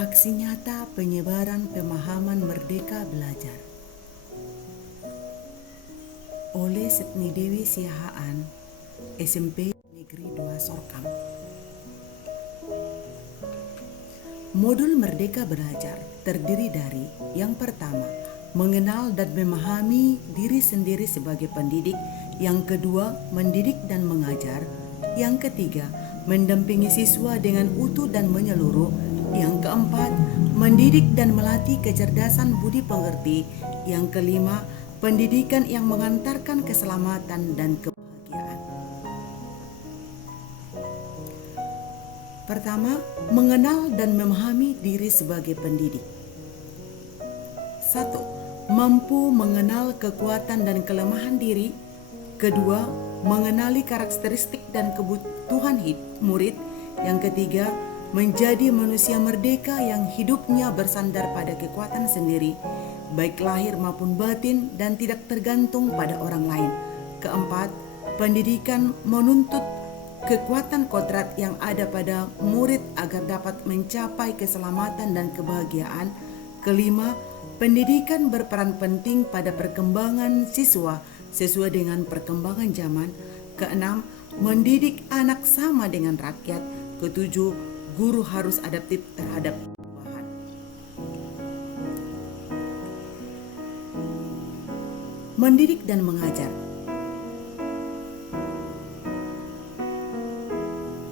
Aksi nyata penyebaran pemahaman Merdeka Belajar oleh Setni Dewi Siahaan, SMP Negeri 2 Sorkam. Modul Merdeka Belajar terdiri dari yang pertama, mengenal dan memahami diri sendiri sebagai pendidik. Yang kedua, mendidik dan mengajar. Yang ketiga, mendampingi siswa dengan utuh dan menyeluruh. Yang keempat, mendidik dan melatih kecerdasan budi pekerti. Yang kelima, pendidikan yang mengantarkan keselamatan dan kebahagiaan. Pertama, mengenal dan memahami diri sebagai pendidik. 1. Mampu mengenal kekuatan dan kelemahan diri. Kedua, mengenali karakteristik dan kebutuhan murid. Yang ketiga, menjadi manusia merdeka yang hidupnya bersandar pada kekuatan sendiri, baik lahir maupun batin, dan tidak tergantung pada orang lain. Keempat, pendidikan menuntut kekuatan kodrat yang ada pada murid agar dapat mencapai keselamatan dan kebahagiaan. Kelima, pendidikan berperan penting pada perkembangan siswa sesuai dengan perkembangan zaman. Keenam, mendidik anak sama dengan rakyat. Ketujuh, guru harus adaptif terhadap perubahan. Mendidik dan mengajar.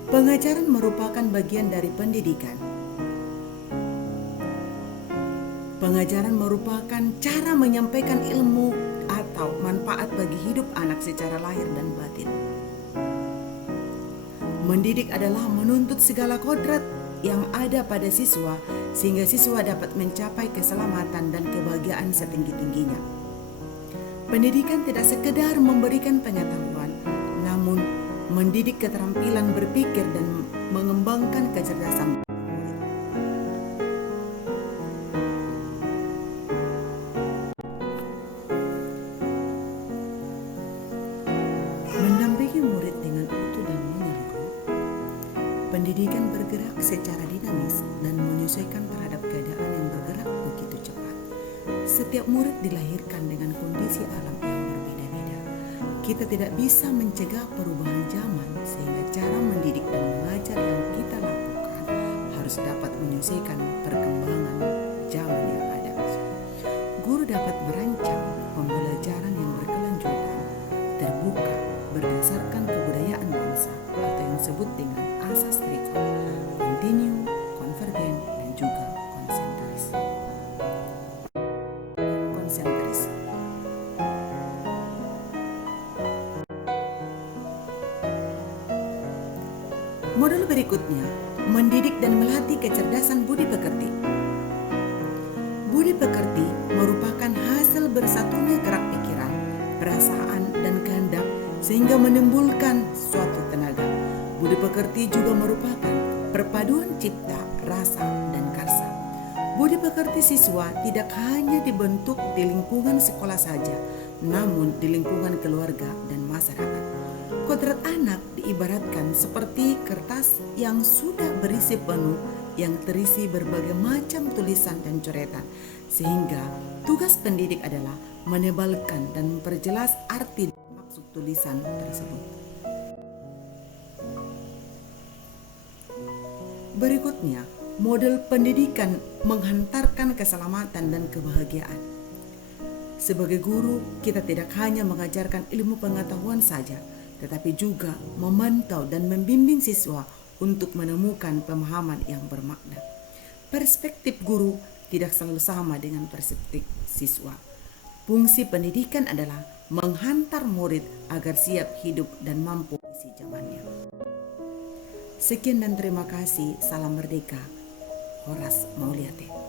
Pengajaran merupakan bagian dari pendidikan. Pengajaran merupakan cara menyampaikan ilmu atau manfaat bagi hidup anak secara lahir dan batin. Mendidik adalah menuntut segala kodrat yang ada pada siswa sehingga siswa dapat mencapai keselamatan dan kebahagiaan setinggi-tingginya. Pendidikan tidak sekedar memberikan pengetahuan, namun mendidik keterampilan berpikir dan mengembangkan kecerdasan. Mendampingi murid dengan utuh dan menyeluruh. Pendidikan bergerak secara dinamis dan menyesuaikan terhadap keadaan yang bergerak begitu cepat. Setiap murid dilahirkan dengan kondisi alam yang berbeda-beda. Kita tidak bisa mencegah perubahan zaman, sehingga cara mendidik dan mengajar yang kita lakukan harus dapat menyesuaikan perkembangan zaman yang ada. Guru dapat merancang pembelajaran yang berkelanjutan, terbuka, berdasarkan kebudayaan bangsa atau yang disebut dengan asas tiga, kontinu, konvergen, dan juga konsentris. Modul berikutnya, mendidik dan melatih kecerdasan budi pekerti. Budi pekerti merupakan hasil bersatunya gerak pikiran, perasaan, dan kehendak sehingga menimbulkan suatu tenaga. Budi pekerti juga merupakan perpaduan cipta, rasa, dan karsa. Budi pekerti siswa tidak hanya dibentuk di lingkungan sekolah saja, namun di lingkungan keluarga dan masyarakat. Kodrat anak diibaratkan seperti kertas yang sudah berisi penuh, yang terisi berbagai macam tulisan dan coretan, sehingga tugas pendidik adalah menebalkan dan memperjelas arti dan maksud tulisan tersebut. Berikutnya, model pendidikan menghantarkan keselamatan dan kebahagiaan. Sebagai guru, kita tidak hanya mengajarkan ilmu pengetahuan saja, tetapi juga memantau dan membimbing siswa untuk menemukan pemahaman yang bermakna. Perspektif guru tidak selalu sama dengan perspektif siswa. Fungsi pendidikan adalah menghantar murid agar siap hidup dan mampu mengisi zamannya. Sekian dan terima kasih. Salam merdeka. Horas Mauliate.